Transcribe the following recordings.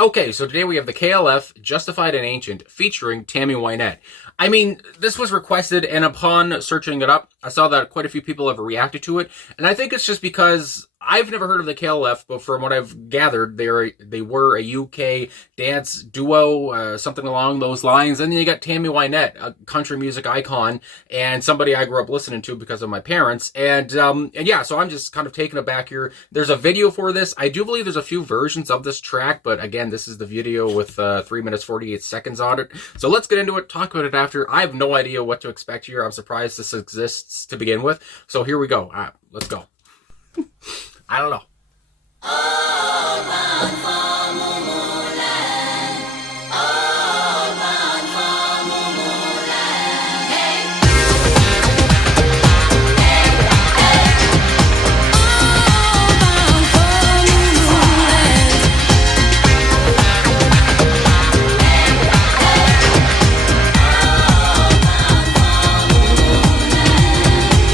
Okay, so today we have the KLF, Justified and Ancient, featuring Tammy Wynette. I mean, this was requested, and upon searching it up, I saw that quite a few people have reacted to it, and I think it's just because I've never heard of the KLF, but from what I've gathered, they were a UK dance duo, something along those lines. And then you got Tammy Wynette, a country music icon, and somebody I grew up listening to because of my parents. And yeah, so I'm just kind of taken aback here. There's a video for this. I do believe there's a few versions of this track, but again, this is the video with 3 minutes 48 seconds on it. So let's get into it, talk about it after. I have no idea what to expect here. I'm surprised this exists to begin with. So here we go. Let's go. I don't know.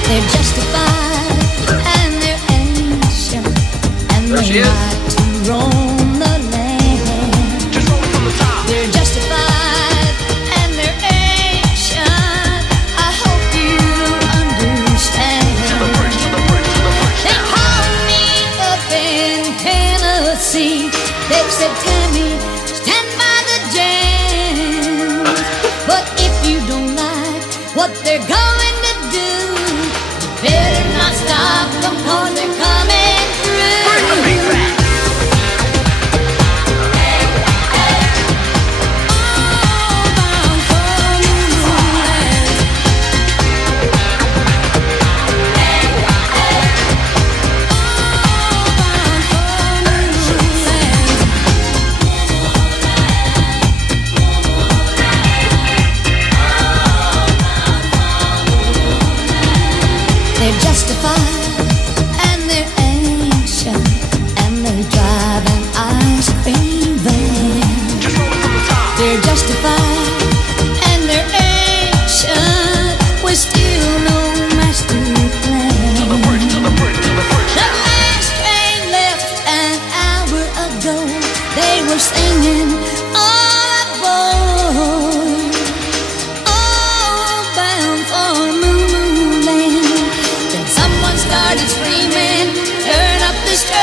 They're justified and they're ancient, and There they she is. like to roam the land. Just roll it from the top. They're justified and they're ancient. I hope you understand. To the bridge, to the bridge, to the bridge They now. called me up in Tennessee. They said, Tammy, stand by the jam. But if you don't like what they're going to do, you better not stop them 'cause they're coming through. Bring the beat back. All bound for moonlight. They're justified and they're ancient, and they drive an ice cream van. Just roll it from the top. They're justified and they're ancient, with still no master To the plan. bridge, to the bridge, to the bridge The now. last train left an hour ago. They were singing all aboard, all bound for Moonland. Then someone started screaming, turn up the strobe.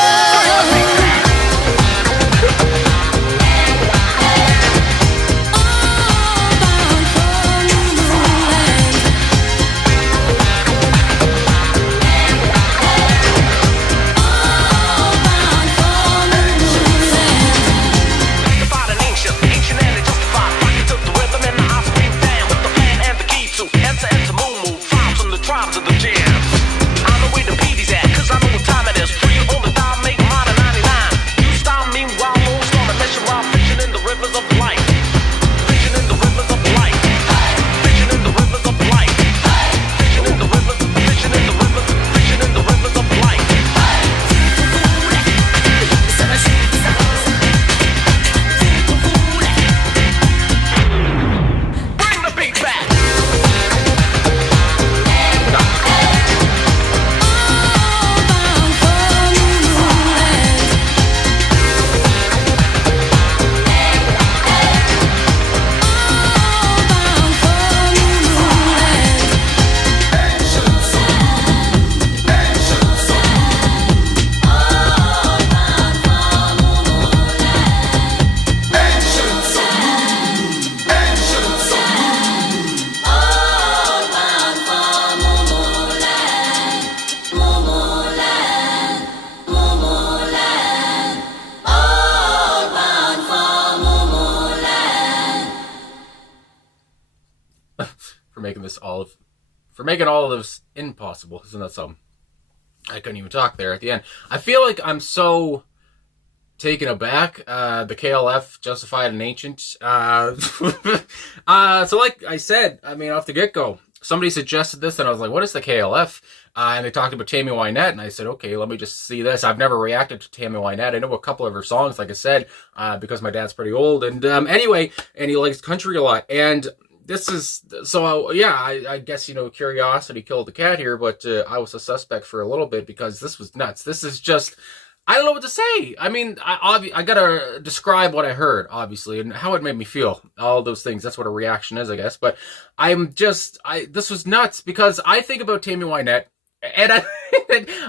All bound for Moonland. All bound for Moonland. Justified and ancient, ancient and they justified. Rocket to the rhythm and the ice cream fan with the plan and the key to enter moo tribes from the tribes of the jams. I know where the PD's at, 'cause I know what time it is. Free on the dime, make mine at 99. You style meanwhile, moves on a mission while fishing in the rivers of life. Fishing in the rivers of life. Fishing in the rivers of life. Fishing in the rivers, fishing in the rivers, fishing in the rivers of life. Bring the beat back. All bound for Moonland. All bound for Moonland. For making all of this impossible. Isn't that something? I couldn't even talk there at the end. I feel like I'm so taken aback. The KLF, Justified and Ancient. So like I said, I mean, off the get-go, somebody suggested this, and I was like, what is the KLF? And they talked about Tammy Wynette, and I said, okay, let me just see this. I've never reacted to Tammy Wynette. I know a couple of her songs, like I said, because my dad's pretty old. And anyway, and he likes country a lot. And this is, so yeah, I guess, you know, curiosity killed the cat here, but I was a suspect for a little bit because this was nuts. This is just, I don't know what to say. I mean, I gotta describe what I heard, obviously, and how it made me feel. All those things. That's what a reaction is, I guess. But this was nuts because I think about Tammy Wynette, and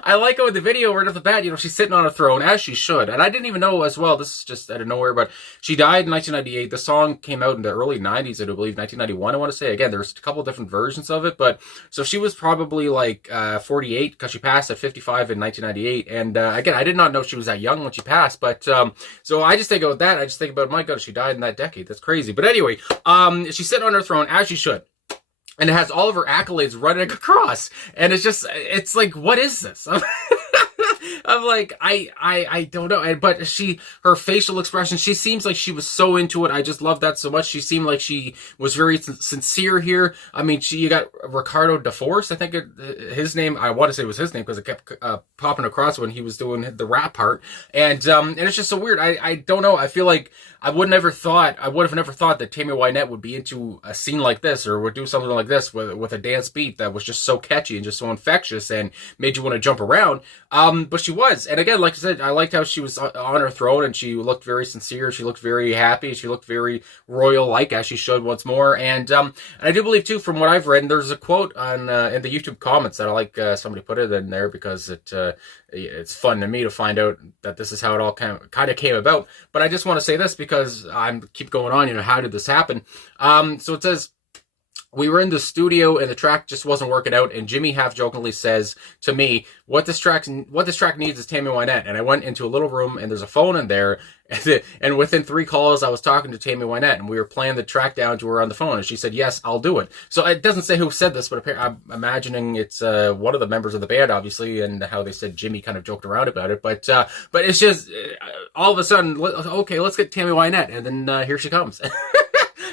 I like how in the video right off the bat, she's sitting on a throne, as she should. And I didn't even know as well, this is just out of nowhere, but she died in 1998. The song came out in the early 90s, I do believe, 1991, I want to say. Again, there's a couple different versions of it, but so she was probably like 48, because she passed at 55 in 1998. And again, I did not know she was that young when she passed, but so I just think about that. I just think about, my God, she died in that decade. That's crazy. But anyway, she's sitting on her throne, as she should. And it has all of her accolades running across. And it's like, what is this? I'm like, I don't know. But her facial expression, she seems like she was so into it. I just love that so much. She seemed like she was very sincere here. I mean, you got Ricardo DeForce, I think his name, I want to say it was his name because it kept popping across when he was doing the rap part. And it's just so weird. I don't know. I feel like I would have never thought that Tammy Wynette would be into a scene like this, or would do something like this with a dance beat that was just so catchy and just so infectious and made you want to jump around. But she was. And again, like I said, I liked how she was on her throne, and she looked very sincere. She looked very happy. She looked very royal-like, as she should once more. And I do believe, too, from what I've read, and there's a quote on in the YouTube comments that I like somebody put it in there because it's fun to me to find out that this is how it all kind of came about. But I just want to say this because I keep going on, how did this happen? So it says, we were in the studio and the track just wasn't working out, and Jimmy half-jokingly says to me, what this track needs is Tammy Wynette. And I went into a little room, and there's a phone in there, and within 3 calls, I was talking to Tammy Wynette, and we were playing the track down to her on the phone, and she said, yes, I'll do it. So it doesn't say who said this, but I'm imagining it's one of the members of the band, obviously, and how they said Jimmy kind of joked around about it. But it's just, all of a sudden, okay, let's get Tammy Wynette, and then here she comes.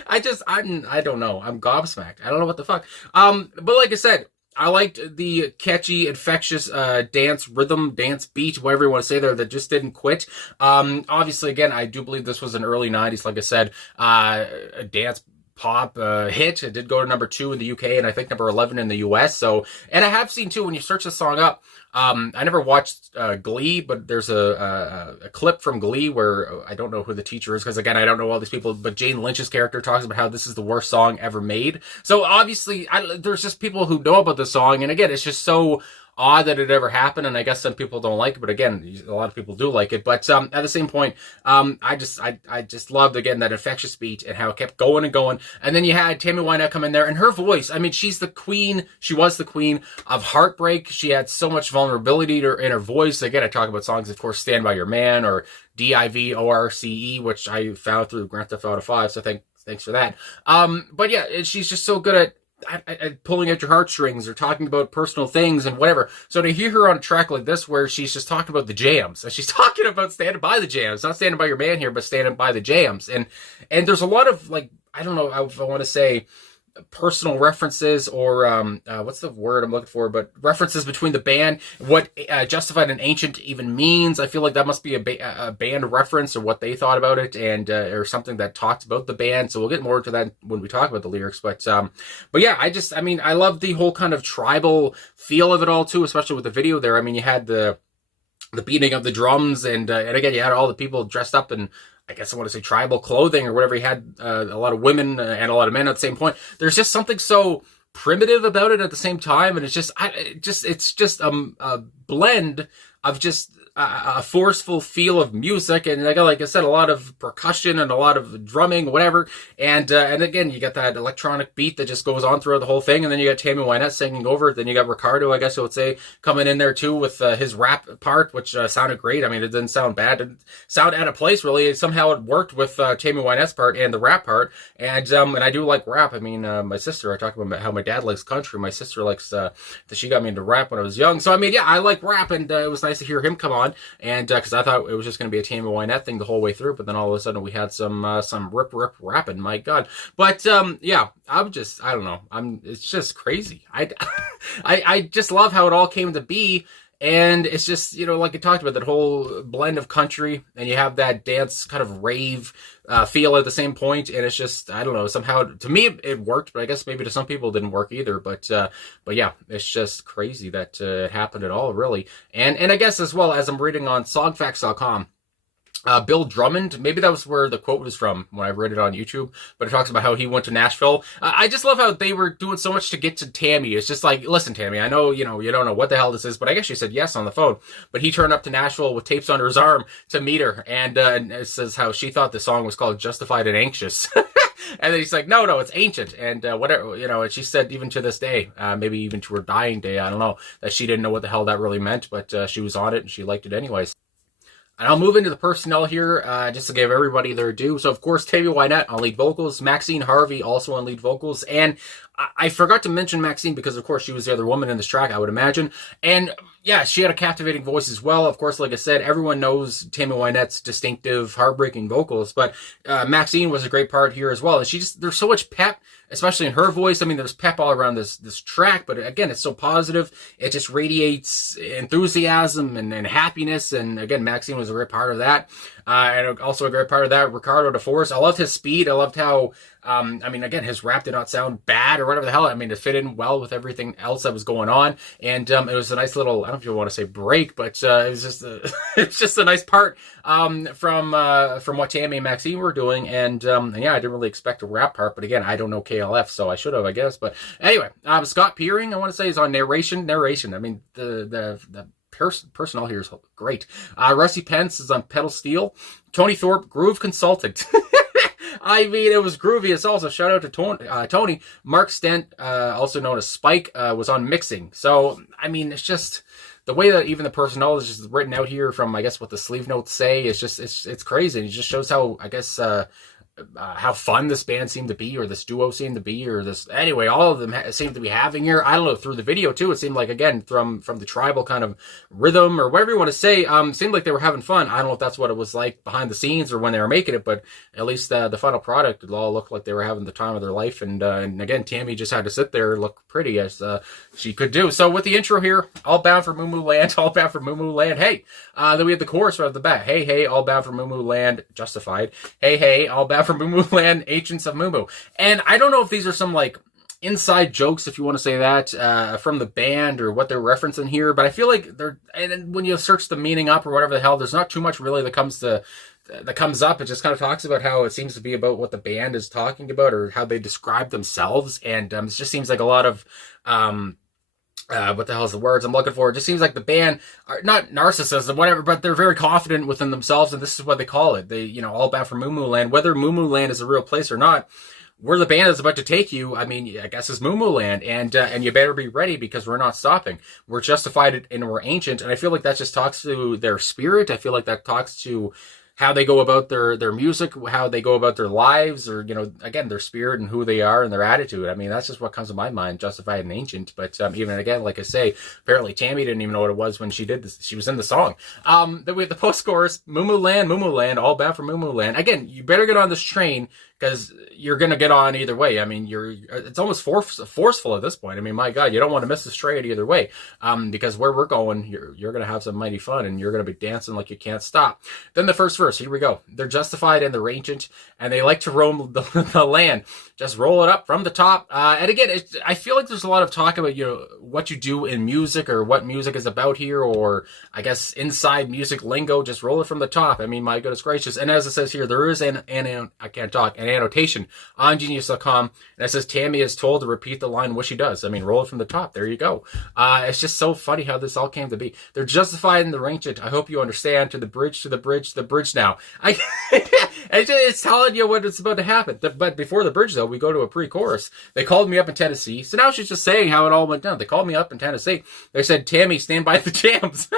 I don't know. I'm gobsmacked. I don't know what the fuck. But like I said, I liked the catchy, infectious dance beat, whatever you want to say there, that just didn't quit. Obviously, again, I do believe this was an early 90s, like I said, a dance pop hit. It did go to number 2 in the UK, and I think number 11 in the US. So, and I have seen too, when you search the song up, I never watched Glee, but there's a clip from Glee where I don't know who the teacher is, because again, I don't know all these people, but Jane Lynch's character talks about how this is the worst song ever made. So obviously, there's just people who know about the song, and again, it's just so odd that it ever happened, and I guess some people don't like it, but again, a lot of people do like it. But at the same point, I just loved, again, that infectious beat and how it kept going and going. And then you had Tammy Wynette come in there, and her voice, I mean, she's the queen. She was the queen of heartbreak. She had so much vulnerability in her voice. Again, I talk about songs, of course, Stand By Your Man or DIVORCE, which I found through Grand Theft Auto 5, so thanks for that. But yeah, she's just so good at pulling at your heartstrings or talking about personal things and whatever. So to hear her on a track like this where she's just talking about the jams, and she's talking about standing by the jams, not standing by your man here, but standing by the jams. And there's a lot of, like, I don't know if I want to say personal references or what's the word I'm looking for, but references between the band, what Justified and Ancient even means. I feel like that must be a band reference, or what they thought about it, and or something that talked about the band. So we'll get more into that when we talk about the lyrics. But yeah, I love the whole kind of tribal feel of it all too, especially with the video there. I mean, you had the beating of the drums, and again, you had all the people dressed up in, I guess I want to say, tribal clothing or whatever. You had a lot of women and a lot of men at the same point. There's just something so primitive about it at the same time, and it's just a blend of just a forceful feel of music, and like I said, a lot of percussion and a lot of drumming, whatever. And again, you got that electronic beat that just goes on throughout the whole thing, and then you got Tammy Wynette singing over it. Then you got Ricardo, I guess I would say, coming in there too with his rap part, which sounded great. I mean, it didn't sound bad, it didn't sound out of place really. Somehow it worked with Tammy Wynette's part and the rap part. And I do like rap. I mean, my sister, I talk about how my dad likes country. My sister likes that she got me into rap when I was young. So I mean, yeah, I like rap, and it was nice to hear him come on. And because I thought it was just going to be a Tammy Wynette thing the whole way through, but then all of a sudden we had some rip rapping, my God. But yeah, I don't know. It's just crazy. I just love how it all came to be. And it's just, like I talked about, that whole blend of country, and you have that dance kind of rave feel at the same point, and it's just, I don't know, somehow, to me, it worked, but I guess maybe to some people it didn't work either, but yeah, it's just crazy that it happened at all, really. And I guess as well, as I'm reading on songfacts.com, Bill Drummond, maybe that was where the quote was from when I read it on YouTube, but it talks about how he went to Nashville. I just love how they were doing so much to get to Tammy. It's just like, listen, Tammy, I know, you don't know what the hell this is, but I guess she said yes on the phone. But he turned up to Nashville with tapes under his arm to meet her, and it says how she thought the song was called Justified and Anxious. And then he's like, no, it's ancient. And whatever, and she said even to this day, maybe even to her dying day, I don't know, that she didn't know what the hell that really meant, but she was on it and she liked it anyways. And I'll move into the personnel here, just to give everybody their due. So, of course, Tammy Wynette on lead vocals, Maxine Harvey also on lead vocals, and I forgot to mention Maxine because, of course, she was the other woman in this track, I would imagine. And yeah, she had a captivating voice as well. Of course, like I said, everyone knows Tammy Wynette's distinctive, heartbreaking vocals, but Maxine was a great part here as well. And there's so much pep, especially in her voice. I mean, there's pep all around this track, but again, it's so positive. It just radiates enthusiasm and happiness. And again, Maxine was a great part of that. And also a great part of that, Ricardo DeForest. I loved his speed. I loved how, again, his rap did not sound bad or whatever the hell. It fit in well with everything else that was going on. And it was a nice little, I don't know if you want to say break, but it was just it's just a nice part from what Tammy and Maxine were doing. And yeah, I didn't really expect a rap part, but again, I don't know KLF, so I should have, I guess. But anyway, Scott Peering, I want to say, is on narration. I mean, the personnel here is great. Rusty Pence is on pedal steel. Tony Thorpe, groove consultant. I mean, it was groovy. It's also shout out to Tony. Mark Stent, also known as Spike, was on mixing. So, I mean, it's just the way that even the personnel is just written out here from, I guess, what the sleeve notes say. It's just, it's crazy. And it just shows how, I guess, how fun this band seemed to be, or this duo seemed to be, or this, anyway, all of them seemed to be having here. I don't know, through the video too, it seemed like, again, from the tribal kind of rhythm, or whatever you want to say, seemed like they were having fun. I don't know if that's what it was like behind the scenes or when they were making it, but at least the final product, it all looked like they were having the time of their life. And again, Tammy just had to sit there and look pretty as she could do. So with the intro here, all bound for Moo Moo Land, all bound for Moo Moo Land, hey. Then we had the chorus right at the bat, hey, hey, all bound for Moo Moo Land, Justified, hey, hey, all bound for Moo Moo Land, Ancients of Moo Moo. And I don't know if these are some like inside jokes, if you want to say that, from the band or what they're referencing here, but I feel like and when you search the meaning up or whatever the hell, there's not too much really that comes up. It just kind of talks about how it seems to be about what the band is talking about or how they describe themselves. And it just seems like a lot of what the hell is the words I'm looking for? It just seems like the band are not narcissists or whatever, but they're very confident within themselves, and this is what they call it. They, all bound for Moo Moo Land. Whether Moo Moo Land is a real place or not, where the band is about to take you, I mean, I guess is Moo Moo Land, and you better be ready because we're not stopping. We're justified and we're ancient, and I feel like that just talks to their spirit. I feel like that talks to how they go about their music, how they go about their lives, or, again, their spirit and who they are and their attitude. I mean, that's just what comes to my mind, justified and ancient. But even again, like I say, apparently Tammy didn't even know what it was when she did this. She was in the song. Then we have the post-chorus, Moo Moo Land, all bound for Moo Moo Land. Again, you better get on this train because you're going to get on either way. I mean, it's almost forceful at this point. I mean, my God, you don't want to miss this train either way, because where we're going, you're going to have some mighty fun, and you're going to be dancing like you can't stop. Then the first verse, here we go. They're justified and they're ancient, and they like to roam the land. Just roll it up from the top. And again, I feel like there's a lot of talk about, what you do in music or what music is about here, or I guess inside music lingo, just roll it from the top. I mean, my goodness gracious. And as it says here, there is an annotation on Genius.com, and it says Tammy is told to repeat the line what she does. I mean, roll it from the top. There you go. It's just so funny how this all came to be. They're justified and they're ancient. I hope you understand. To the bridge, to the bridge, to the bridge now. It's telling you what it's about to happen. But before the bridge, though, we go to a pre-chorus. They called me up in Tennessee. So now she's just saying how it all went down. They called me up in Tennessee. They said, Tammy, stand by the jams.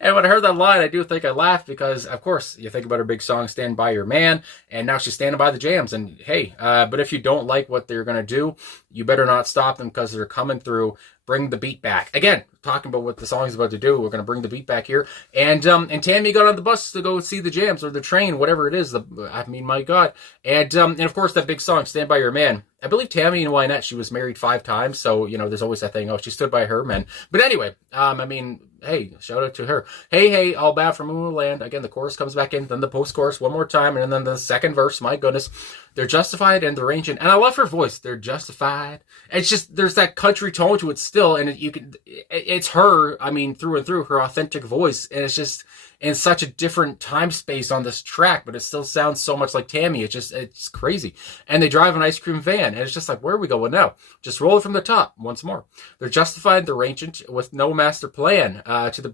And when I heard that line, I do think I laughed because, of course, you think about her big song, Stand By Your Man, and now she's standing by the jams. And hey, but if you don't like what they're going to do, you better not stop them because they're coming through. Bring the beat back. Again, talking about what the song is about to do, we're going to bring the beat back here. And Tammy got on the bus to go see the jams or the train, whatever it is. My God. And of course, that big song, Stand By Your Man. I believe Tammy and Wynette, she was married 5 times. So, there's always that thing, oh, she stood by her man. But anyway, hey, shout out to her. Hey, hey, all bad from Moo Land. Again, the chorus comes back in, then the post-chorus one more time, and then the second verse, my goodness. They're justified and they're ancient. And I love her voice. They're justified. It's just, there's that country tone to it still, and it's her, I mean, through and through, her authentic voice, and it's just in such a different time space on this track, but it still sounds so much like Tammy. It's crazy. And they drive an ice cream van, and it's just like, where are we going now? Just roll it from the top once more. They're justified, they're ancient, with no master plan. To the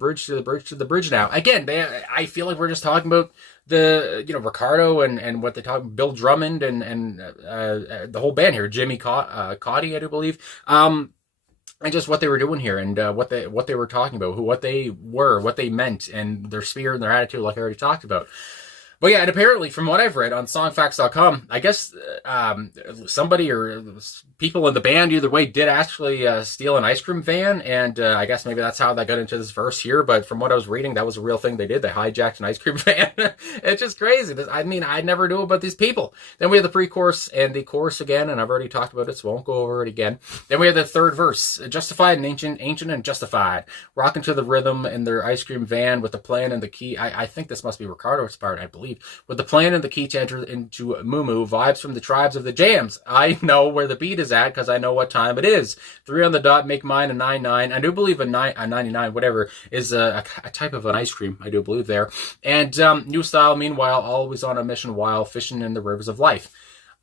bridge now. Again, I feel like we're just talking about the, Ricardo and what they talk, Bill Drummond and the whole band here, Jimmy Cauty, I do believe. And just what they were doing here, and what they were talking about, what they were, what they meant, and their spirit and their attitude, like I already talked about. But yeah, and apparently, from what I've read on songfacts.com, I guess somebody or people in the band, either way, did actually steal an ice cream van, and I guess maybe that's how that got into this verse here. But from what I was reading, that was a real thing they did. They hijacked an ice cream van. It's just crazy. I mean, I never knew about these people. Then we have the pre-chorus and the chorus again, and I've already talked about it, so I won't go over it again. Then we have the third verse, justified and ancient and justified, rocking to the rhythm in their ice cream van with the plan and the key. I think this must be Ricardo's part, I believe. With the plan and the key to enter into Moo vibes from the tribes of the jams. I know where the beat is at because I know what time it is. 3 on the dot, make mine a 99. I do believe a 99, whatever, is a type of an ice cream. I do believe there. And new style, meanwhile, always on a mission while fishing in the rivers of life.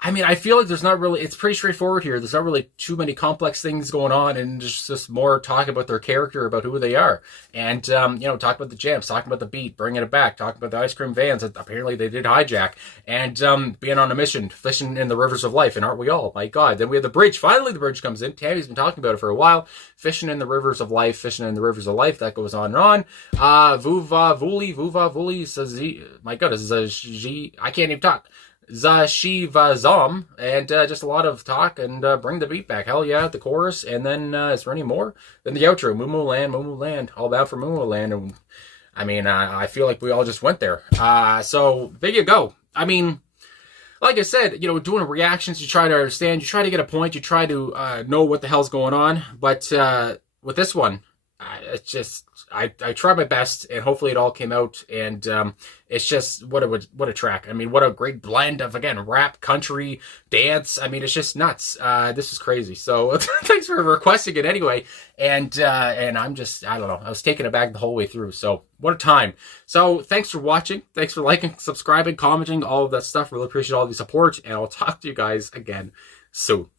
I mean, I feel like there's not really, it's pretty straightforward here. There's not really too many complex things going on, and just more talking about their character, about who they are. And, talking about the jams, talking about the beat, bringing it back, talking about the ice cream vans that apparently they did hijack, and being on a mission, fishing in the rivers of life, and aren't we all? My God. Then we have the bridge. Finally, the bridge comes in. Tammy's been talking about it for a while. Fishing in the rivers of life, fishing in the rivers of life. That goes on and on. Vuva Vuli, says, my God, this is I can't even talk. Zashivazam, and just a lot of talk, and bring the beat back. Hell yeah, the chorus, and then is there any more? Then the outro, Moo Land, all about for Moo Land. And I mean, I feel like we all just went there. So there you go. I mean, like I said, doing reactions, you try to understand, you try to get a point, you try to know what the hell's going on. But with this one, it's just, I tried my best, and hopefully it all came out, and it's just what a track. I mean, what a great blend of, again, rap, country, dance. I mean, it's just nuts. This is crazy. So thanks for requesting it anyway. And I'm just, I don't know, I was taken aback the whole way through. So what a time. So thanks for watching. Thanks for liking, subscribing, commenting, all of that stuff. Really appreciate all the support, and I'll talk to you guys again soon.